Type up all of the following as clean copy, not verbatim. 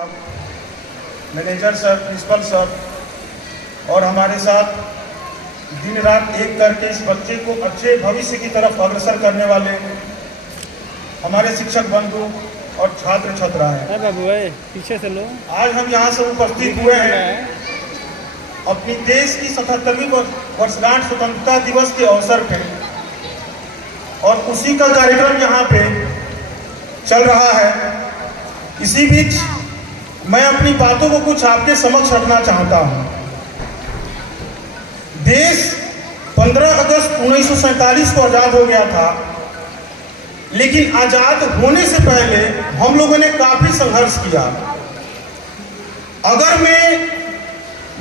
Manager sir, principal sir और हमारे साथ दिन रात एक करके इस बच्चे को अच्छे भविष्य की तरफ अग्रसर करने वाले हमारे शिक्षक बंधु और छात्र छात्राएं, बाबू पीछे से लो। आज हम यहाँ से उपस्थित हुए हैं अपनी देश की 77वीं वर्षगांठ स्वतंत्रता दिवस के अवसर पे, और उसी का कार्यक्रम यहाँ पे चल रहा है। इसी बीच मैं अपनी बातों को कुछ आपके समक्ष रखना चाहता हूँ। देश 15 अगस्त 1947 को आज़ाद हो गया था, लेकिन आज़ाद होने से पहले हम लोगों ने काफ़ी संघर्ष किया। अगर मैं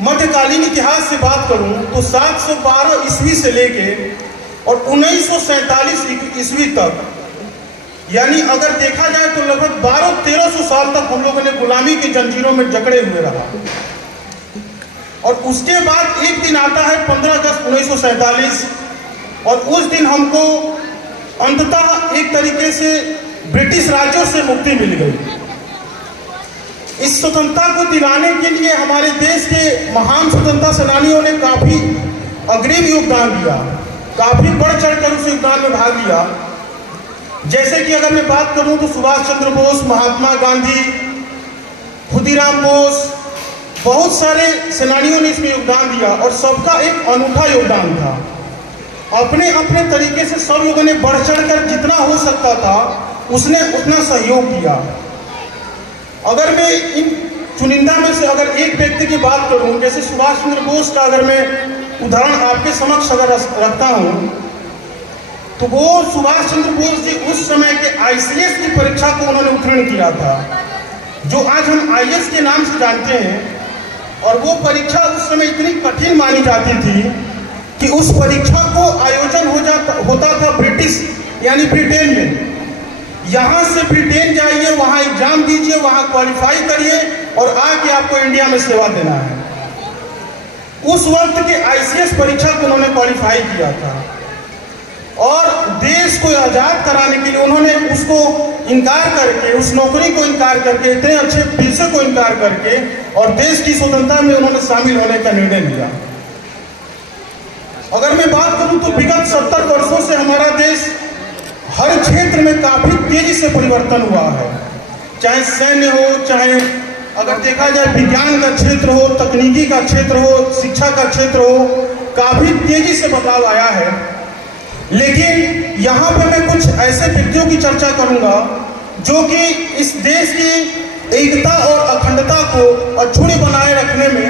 मध्यकालीन इतिहास से बात करूं तो 712 ईस्वी से लेके और 1947 ईस्वी तक, यानी अगर देखा जाए तो लगभग 1200-1300 साल तक हम लोगों ने गुलामी की जंजीरों में जकड़े हुए रहा। और उसके बाद एक दिन आता है 15 अगस्त 1947, और उस दिन हमको अंततः एक तरीके से ब्रिटिश राज्यों से मुक्ति मिल गई। इस स्वतंत्रता को दिलाने के लिए हमारे देश के महान स्वतंत्रता सेनानियों ने काफी अग्रिम योगदान दिया, काफी बढ़ चढ़कर उस योगदान में भाग लिया। जैसे कि अगर मैं बात करूं तो सुभाष चंद्र बोस, महात्मा गांधी, खुदीराम बोस, बहुत सारे सेनानियों ने इसमें योगदान दिया और सबका एक अनूठा योगदान था। अपने अपने तरीके से सब लोगों ने बढ़ चढ़कर जितना हो सकता था उसने उतना सहयोग किया। अगर मैं इन चुनिंदा में से अगर एक व्यक्ति की बात करूं, जैसे सुभाष चंद्र बोस का अगर मैं उदाहरण आपके समक्ष अगर रखता हूं, तो वो सुभाष चंद्र बोस जी उस समय के आईसीएस की परीक्षा को उन्होंने उत्तीर्ण किया था, जो आज हम आईएएस के नाम से जानते हैं। और वो परीक्षा उस समय इतनी कठिन मानी जाती थी कि उस परीक्षा को आयोजन होता था ब्रिटिश यानी ब्रिटेन में। यहाँ से ब्रिटेन जाइए, वहाँ एग्जाम दीजिए, वहाँ क्वालिफाई करिए और आके आपको इंडिया में सेवा देना है। उस वक्त के आईसीएस परीक्षा को उन्होंने क्वालिफाई किया था और देश को आज़ाद कराने के लिए उन्होंने उसको इनकार करके, उस नौकरी को इनकार करके, इतने अच्छे पेशे को इनकार करके और देश की स्वतंत्रता में उन्होंने शामिल होने का निर्णय लिया। अगर मैं बात करूं तो विगत 70 वर्षों से हमारा देश हर क्षेत्र में काफी तेजी से परिवर्तन हुआ है, चाहे सैन्य हो, चाहे अगर देखा जाए विज्ञान का क्षेत्र हो, तकनीकी का क्षेत्र हो, शिक्षा का क्षेत्र हो, काफी तेजी से बदलाव आया है। लेकिन यहाँ पे मैं कुछ ऐसे व्यक्तियों की चर्चा करूंगा जो कि इस देश की एकता और अखंडता को अक्षुण्ण बनाए रखने में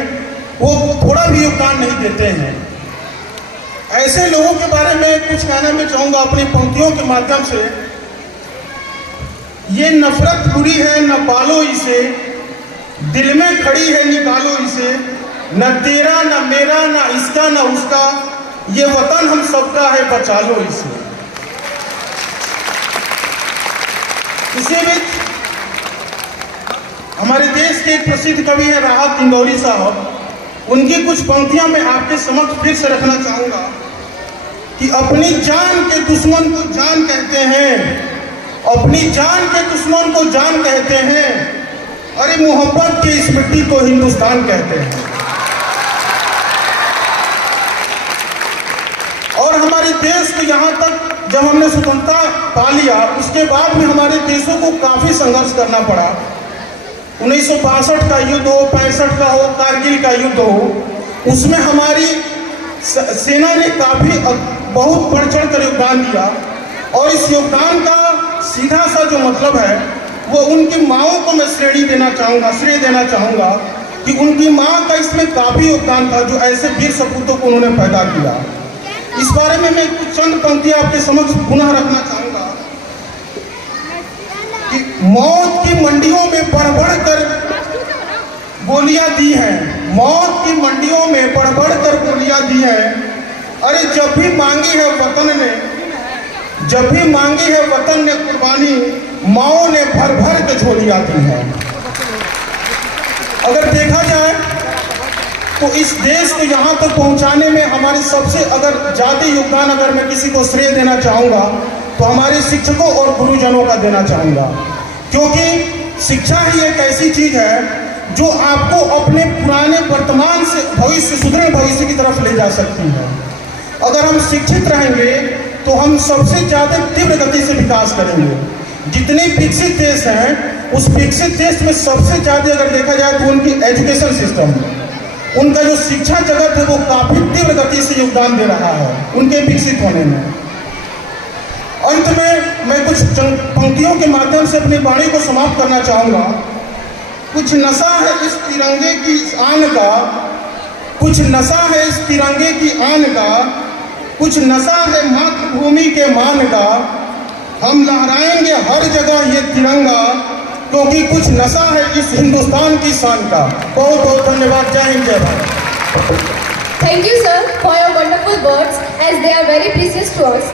वो थोड़ा भी योगदान नहीं देते हैं। ऐसे लोगों के बारे में कुछ कहना मैं चाहूंगा अपनी पंक्तियों के माध्यम से। ये नफरत बुरी है न पालो इसे, दिल में खड़ी है निकालो इसे, न तेरा न मेरा न इसका न उसका, ये वतन हम सबका है बचा लो इसे। इसी बीच हमारे देश के एक प्रसिद्ध कवि है राहत इंदौरी साहब, उनकी कुछ पंक्तियां मैं आपके समक्ष फिर से रखना चाहूंगा कि अपनी जान के दुश्मन को जान कहते हैं, अपनी जान के दुश्मन को जान कहते हैं, अरे मोहब्बत की इस मिट्टी को हिंदुस्तान कहते हैं। और हमारे देश को यहाँ तक जब हमने स्वतंत्रता पा लिया, उसके बाद में हमारे देशों को काफी संघर्ष करना पड़ा। 1962 का युद्ध हो, 65 का हो, कारगिल का युद्ध हो, उसमें हमारी सेना ने काफी बहुत बढ़ चढ़ कर योगदान दिया। और इस योगदान का सीधा सा जो मतलब है वो उनकी माओं को मैं श्रेय देना चाहूँगा कि उनकी माँ का इसमें काफी योगदान था, जो ऐसे वीर सपूतों को उन्होंने पैदा किया। इस बारे में मैं कुछ चंद पंक्तियां आपके समक्ष पुनः रखना चाहूँगा कि मौत की मंडियों में बढ़ बढ़ कर गोलियां दी हैं, मौत की मंडियों में बढ़ बढ़ कर गोलियां दी हैं, अरे जब भी मांगी है वतन ने कुर्बानी, माओ ने भर भर के झोलियां दी हैं। अगर देखा जाए तो इस देश को यहाँ तक पहुँचाने में हमारे सबसे अगर ज़्यादा योगदान अगर मैं किसी को श्रेय देना चाहूँगा तो हमारे शिक्षकों और गुरुजनों का देना चाहूँगा, क्योंकि शिक्षा ही एक ऐसी चीज है जो आपको अपने पुराने वर्तमान से भविष्य, सुदृढ़ भविष्य की तरफ ले जा सकती है। अगर हम शिक्षित रहेंगे तो हम सबसे ज्यादा तीव्र गति से विकास करेंगे। जितने विकसित देश हैं, उस विकसित देश में सबसे ज्यादा अगर देखा जाए तो उनकी एजुकेशन सिस्टम, उनका जो शिक्षा जगत है वो काफी तीव्र गति से योगदान दे रहा है उनके विकसित होने में। अंत में मैं कुछ पंक्तियों के माध्यम से अपनी वाणी को समाप्त करना चाहूंगा। कुछ नशा है इस तिरंगे की आन का, कुछ नशा है इस तिरंगे की आन का, कुछ नशा है मातृभूमि के मान का। हम लहराएंगे हर जगह ये तिरंगा, क्योंकि कुछ नशा है इस हिंदुस्तान की शान का। बहुत बहुत धन्यवाद। जय हिंद, जय Bharat. Thank you, sir, for your wonderful words, as they are very precious to us.